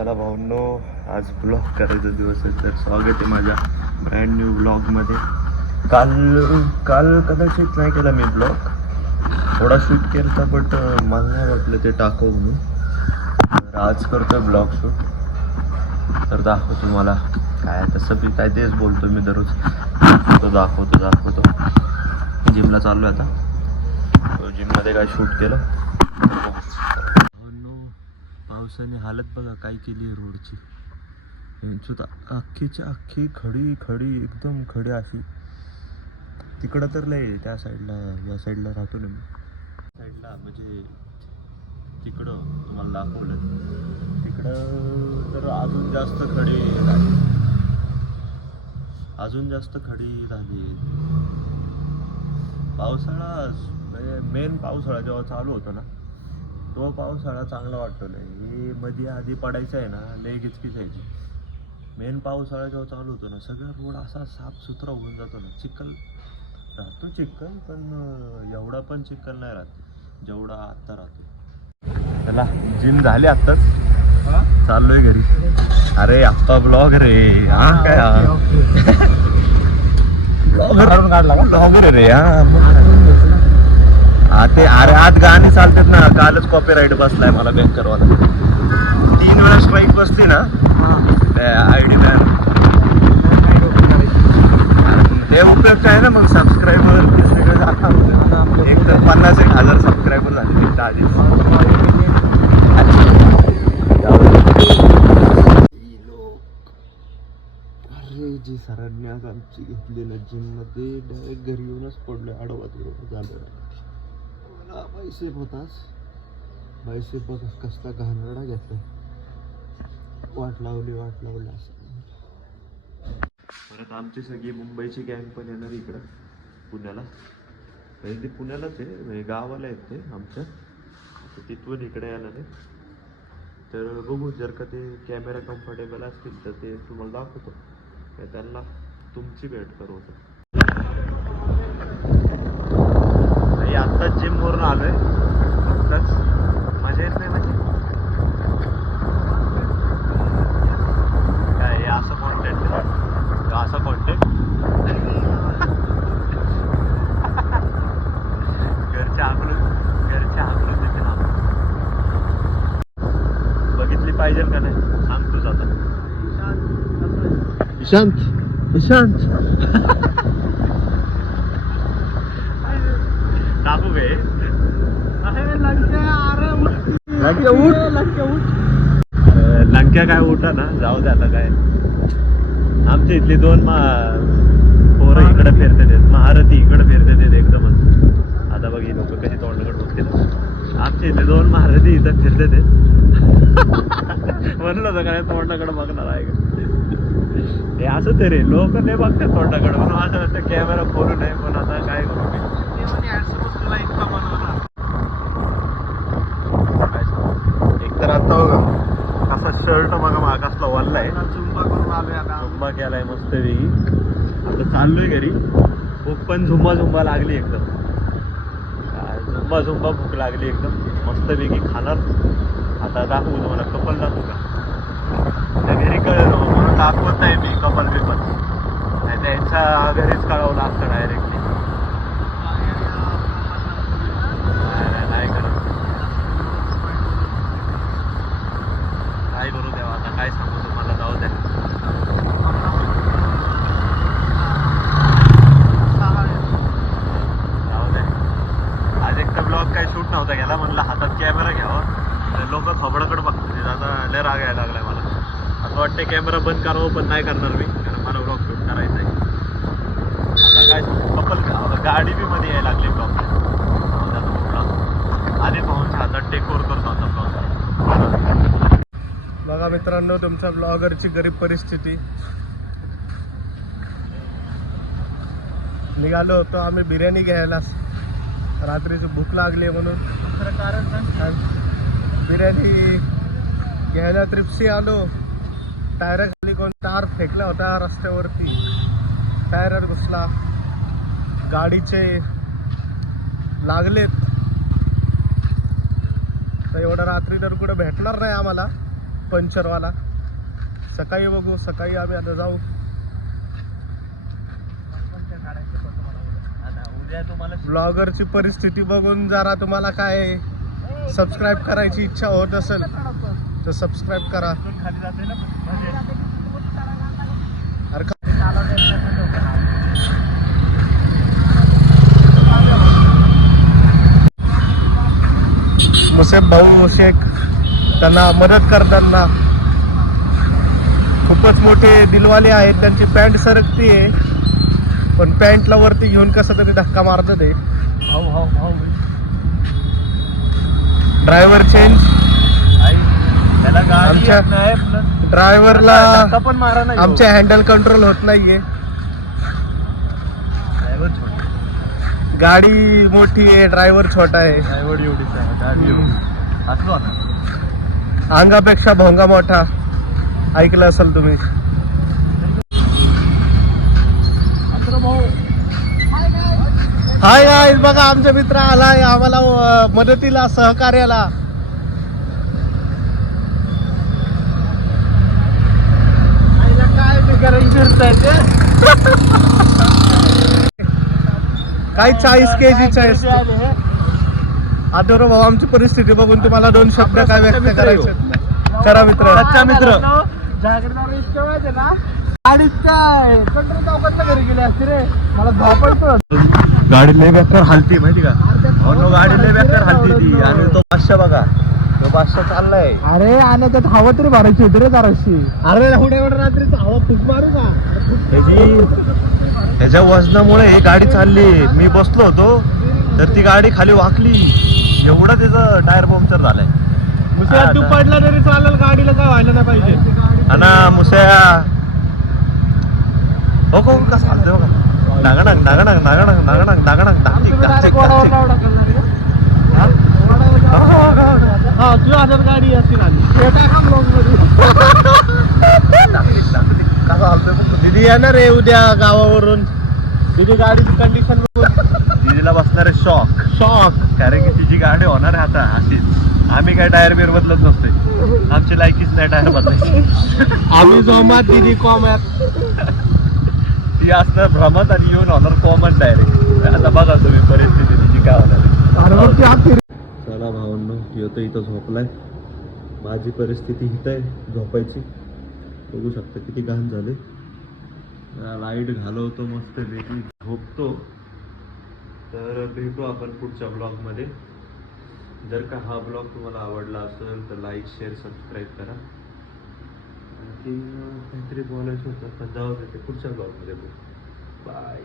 चला भाऊंनो, आज ब्लॉग करायचा दिवस आहे, तर स्वागत आहे माझ्या ब्रँड न्यू ब्लॉगमध्ये. काल कदाचित नाही केला मी ब्लॉग, थोडा शूट केला बट मला नाही वाटलं ते टाकू म्हणून. तर आज करतोय ब्लॉग शूट, तर दाखवतो तुम्हाला काय. तसं मी काय तेच बोलतो मी दररोज, दाखवतो. जिमला चाललो आहे आता, जिममध्ये काय शूट केलं. पावसाने हालत बघा काय केली आहे रोडची. अख्खीच्या अख्खी खडी एकदम खडी अशी. तिकडं तर लय त्या साईडला, या साईडला राहतो ना मी साईडला, म्हणजे तिकडं तुम्हाला दाखवलं, तिकडं तर अजून जास्त खडी झाली. पावसाळा म्हणजे मेन पावसाळा जेव्हा चालू होतो ना, तो पावसाळा चांगला वाटतो. हे मध्ये आधी पडायचं आहे ना, लय गिचकीच यायची. मेन पावसाळा जेव्हा चालू होतो ना, सगळा रोड असा साफसुथरा होऊन जातो ना. चिखल राहतो पण एवढा पण चिखल नाही राहत जेवढा आत्ता राहतो. चला, जिम झाली आत्ताच, चाललोय घरी. अरे आप्पा ब्लॉग रे, हा काय ब्लॉगर रे. हा ते अरे आज गाणी चालतात ना, कालच कॉपीराईट बसलाय मला बँकरवाला. 3 वेळा स्ट्राईक बसली ना आयडी बॅन. ते उपयोग आहे ना, मग सबस्क्रायबर एक तर 50,000 सबस्क्रायबर झाले तिथं आधी. अरे जी सरांनी आज आमची घेतली ना जिम मध्ये, डायरेक्ट घरी येऊनच पडलोय आडवा झालं. बायसेप होताच, बायसेप बघ कसला घाणेरडा घेतला. वाट लावली असं. परत आमची सगळी मुंबईची गँग पण येणार इकडं पुण्याला. म्हणजे ते पुण्यालाच आहे, म्हणजे गावाला आहेत ते आमच्या, तिथून इकडे येणार आहे. तर बघू, जर का ते कॅमेरा कम्फर्टेबल असतील तर ते तुम्हाला दाखवतो, त्यांना तुमची भेट करवतो. आत्ताच जिमवरून आलोय, आत्ताच. मजा येत नाही म्हणजे काय असं कॉन्टेंट घरच्या आकलून देते ना. बघितली पाहिजे का नाही सांग तूच आता. इशांत टाकू गे लंक्या काय उठा ना, जाऊ दे आता. काय आमच्या इथली 2 पोरं इकडे फिरते देत, महारथी इकडे फिरते देत एकदमच. आता बघ ही लोक कशी तोंडाकडे बघतील. आमच्या इथले 2 महारथी इथं फिरते देत. म्हणलं होतं काय तोंडाकडे बघणार आहे का. हे असं तरी लोक नाही बघतात तोंडाकडे, म्हणून असं वाटतं कॅमेरा खोलू नये. पण आता काय करू मी, एक तर आता बघा कसा शर्ट बघा माग कसला वल्लाय. झुंबा केलाय मस्त वेगळी. आता चाललोय घरी. भूक पण झुंबा लागली एकदम. झुंबा भूक लागली एकदम मस्त वेगळी खाणार. आता दाखवू तुम्हाला, कपल दाखवू का त्या घरी कळलं म्हणून दाखवत नाही मी कपल बिपल, नाही त्यांच्या घरीच कळवलं असतं डायरेक्टली. नाही करत, काय करू देवा आता, काय सांगू तुम्हाला. जाऊ द्या. आज एक तर ब्लॉग काय शूट नव्हता गेला, म्हणलं हातात कॅमेरा घ्यावा. लोक खबडाकडे बघतात, आता लय राग यायला लागलाय मला. असं वाटतं कॅमेरा बंद करावं, पण नाही करणार मी, कारण मला ब्लॉग शूट करायचं आहे. आता काय कपल गाडी बी मध्ये यायला लागली ब्लॉग. आधी पाहून हातात डेकोर करतो आता ब्लॉग. बघा मित्रांनो, तुमच्या ब्लॉगरची गरीब परिस्थिती. निघालो होतो आम्ही बिर्याणी घ्यायला, रात्रीची भूक लागली म्हणून. दुसरं कारण बिर्याणी घ्यायला ट्रिप्सी आलो. टायर खाली कोण तार फेकला होता रस्त्यावरती, टायरवर घुसला. गाडीचे लागलेत. तर एवढं रात्री तर कुठं भेटणार नाही आम्हाला, पंचरवाला. सकाळी बघू, सकाळी आम्ही आता जाऊ. उद्या तुम्हाला ब्लॉगरची परिस्थिती बघून जरा तुम्हाला काय सबस्क्राईब करायची इच्छा होत असेल तर सबस्क्राईब करा. खाली जाते ना अरे मुसेफ भाऊ शेख त्यांना मदत करताना खूपच मोठे दिलवाले आहेत. त्यांची पॅन्ट सरकती आहे पण पॅन्टला वरती घेऊन कसं तरी धक्का मारत ते. Driver change. त्याला गाडी आमच्या येत नाही plus ड्रायव्हरला धक्का पण मारा नाही. आमचे हँडल कंट्रोल होत नाहीये. ड्रायव्हर छोटा, गाडी मोठी आहे, ड्रायव्हर छोटा आहे. ड्रायव्हर एवढीच आहे, गाडी एवढी. असलो ना अंगापेक्षा भोंगा मोठा, ऐकलं असेल तुम्ही. हाय गाईज, बघा आमचा मित्र आलाय आम्हाला मदतीला, सहकार्याला. काय 40 kg आठवरो भाऊ, आमची परिस्थिती बघून तुम्हाला 2 शब्द काय व्यक्त करायचे. करा मित्र. अच्छा मित्र. घरी गेले असते रे, मला धापायचं. गाडी लय बेकार हालती माहिती का? गाडी लय बेकार हालती ती. आणि तो बादशाह बघा, तो बादशाह चाललाय. अरे आणि त्यात हवा तरी भरायची होती रे जराशी. अरे एवढ्या रात्रीच हवा फुक मारू का? ह्याच्या वजनामुळे ही गाडी चालली. मी बसलो होतो तर ती गाडी खाली वाकली, एवढं त्याचं टायर पंक्चर झालंय. मुसळ्यात तू पडला तरी चालेल, गाडीला काय व्हायला नाही पाहिजे. अना मुसया हो का कसं चालतंय बघा. डागडंग डागडंग डागडंग डागडंग डागडंग डागटिक डागटिक डागटिक. हा तुझ्या हातात गाडी असतील आली दीदी येणार आहे उद्या गावावरून. दीदी गाडीची कंडिशन दीदीला बसणार आहे शॉक, कारण की तिची गाडी होणार आहे आता अशीच. आम्ही काय टायर बिर बदलत नसतोय, आमची लायकीच नाही टायर बदलायची. आम्ही जोमात, दीदी कॉमात. ती असणार भ्रमत आणि येऊन होणार कॉमन डायरेक्ट. आता बघा तुम्ही परिस्थिती तिची काय होणार. चला भावांनो, येतो इथं झोपलाय. माझी परिस्थिती इथं आहे झोपायची. बघू शकता किती घाण झाले. लाईट घालवतो मस्त पैकी झोपतो. तर भेटू आपण पुढच्या ब्लॉगमध्ये. जर का हा ब्लॉग तुम्हाला आवडला असेल तर लाईक, शेअर, सबस्क्राईब करा. आणखी काहीतरी बोलायचं होतं पण जाऊ दे, ते पुढच्या ब्लॉगमध्ये. बाय.